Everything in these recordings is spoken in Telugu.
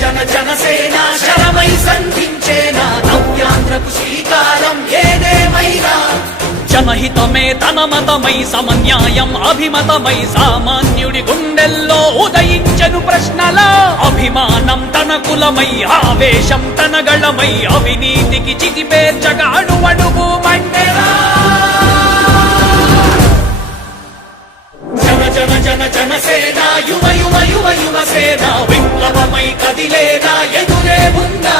జన జనసేన శరమై సంధించేనా నవ్యాంధ్రకు శ్రీకారం ఏదేమైనా జనహితమే తన మతమై సమన్యాయం అభిమతమై సామాన్యుడి గుండెల్లో ఉదయించెను ప్రశ్నల అభిమానం తన కులమై ఆవేశం తన గళమై అవినీతికి చితిపేర్చగా అణువణువు మండెరా జన జన జన జనసేన యువ యువ యువ యువసేన విప్లవమై కదిలేనా ఎదురే ఉందా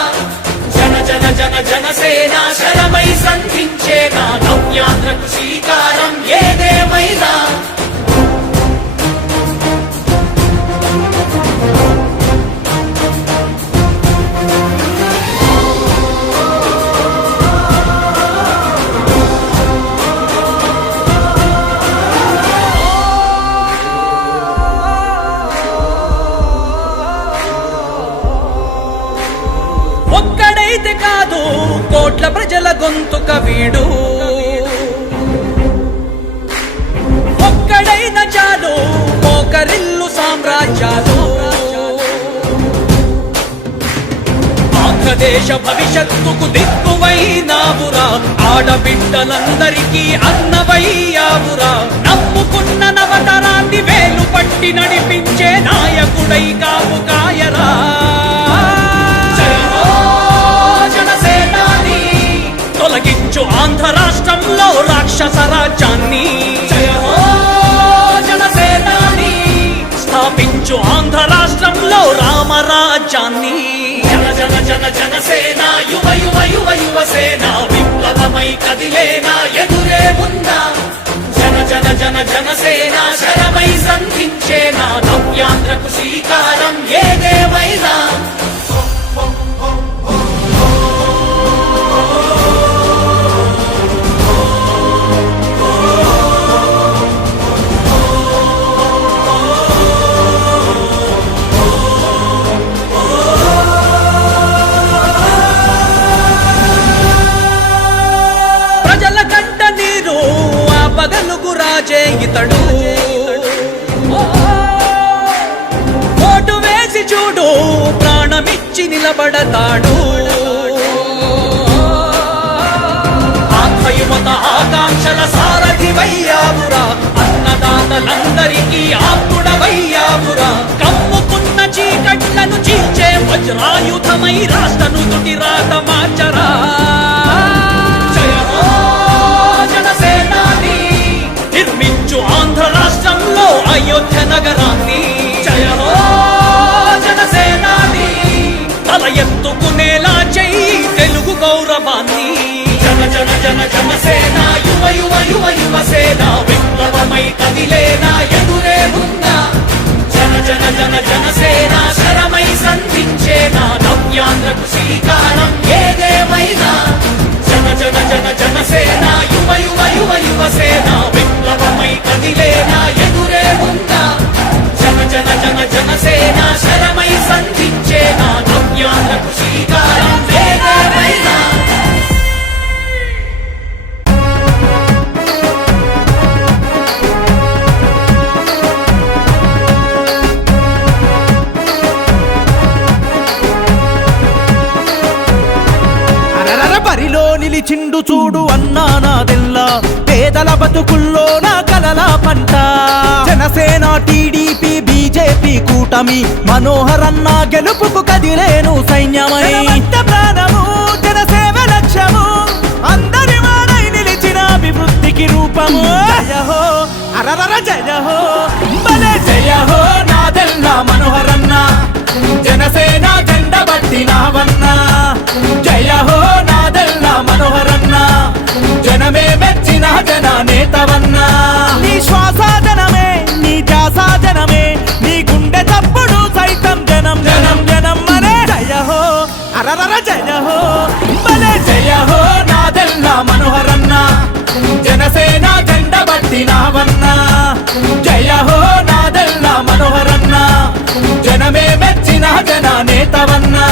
జన జన జన జనసేన శరమై సంధించేనా నవ్యాంధ్రకు శ్రీకారం ఏదేమైనా ఒక్కడైతే కాదు కోట్ల ప్రజల గొంతుక వీడు ఒక్కడైన చాలు మోకరిల్లు సామ్రాజ్యాలు ఆంధ్రదేశ భవిష్యత్తుకు దిక్కువైనావురా ఆడబిడ్డలందరికీ అన్నవయ్యావురా నమ్ముకున్న నవతరాన్ని వేలు పట్టి నడిపించే నాయకుడై కావు కాయరా తొలగించు ఆంధ్ర రాష్ట్రంలో రాక్షస రాజ్యాన్ని జనసేనాని స్థాపించు ఆంధ్ర రాష్ట్రంలో రామరాజ్యాన్ని జన జన జన జనసేన యువ యువ యువ యువసేన విప్లవమై కదిలేనా ఎదురే ఉందా జన జన జన జనసేన శరమై సంధించేనా నవ్యాంధ్రకు శ్రీకారం ఏదేమైనా పగలుగు రాజే ఇతడు ఓటు వేసి చూడు ప్రాణమిచ్చి నిలబడతాడు ఆత్మయుమత ఆకాంక్షల సారథివయ్యావురా అన్నదాతలందరికీ ఆత్ముడవయ్యావురా కమ్ముకున్న చీకట్లను చీల్చే వజ్రాయుధమై రాష్ట్రను తుటి రాత మార్చరా నిర్మించు ఆంధ్ర రాష్ట్రంలో అయోధ్య నగరాన్ని జయహో జనసేనాని తల ఎత్తుకునేలా చెయ్యి తెలుగు గౌరవాన్ని జన జన జన జనసేన యువ యువ యువ యువసేన విప్లవమై కదిలేనా ఎదురే ఉందా జన జన జన జనసేన శరమై సంధించేనా నవ్యాంధ్రకు శ్రీకారం ఏదేమైనా జన జన జన జనసేన యువ యువ యువ యువసేన విప్లవమై కదిలేనా ఎదురే ఉందా జన జన జన జనసేన శరమై సంధించేనా నవ్యాంధ్రకు శ్రీకారం ఏదేమైనా బరిలో నిలిచిండు చూడు అన్నా నాదెల్లా పేదల బతుకుల్లో నా కలల పంట జనసేన టీడీపీ బీజేపీ కూటమి మనోహరన్న గెలుపుకు కదిలేను సైన్యమై ప్రాణము జనసేవ లక్ష్యము అందరి వాడై నిలిచిన అభివృద్ధికి రూపము జయహో అరరర జయహో భలే జయహో నాదెల్లా మనోహరన్న జనసేన జెండ బట్టినావన్నా జయహో నాదెల్లా మనోహరన్న జనమే మెచ్చిన జన నేతవన్నా నీ శ్వాస జనమే నీ ధ్యాస జనమే నీ గుండె తప్పుడు సైతం జనం జనం జనం మరే జయహో అరరర జయహో భలే జయహో నాదెల్లా మనోహరన్న జనసేన జెండ బట్టినావన్నా జయహో నాదెల్లా మనోహరన్న జనమే మెచ్చిన జన నేతవన్నా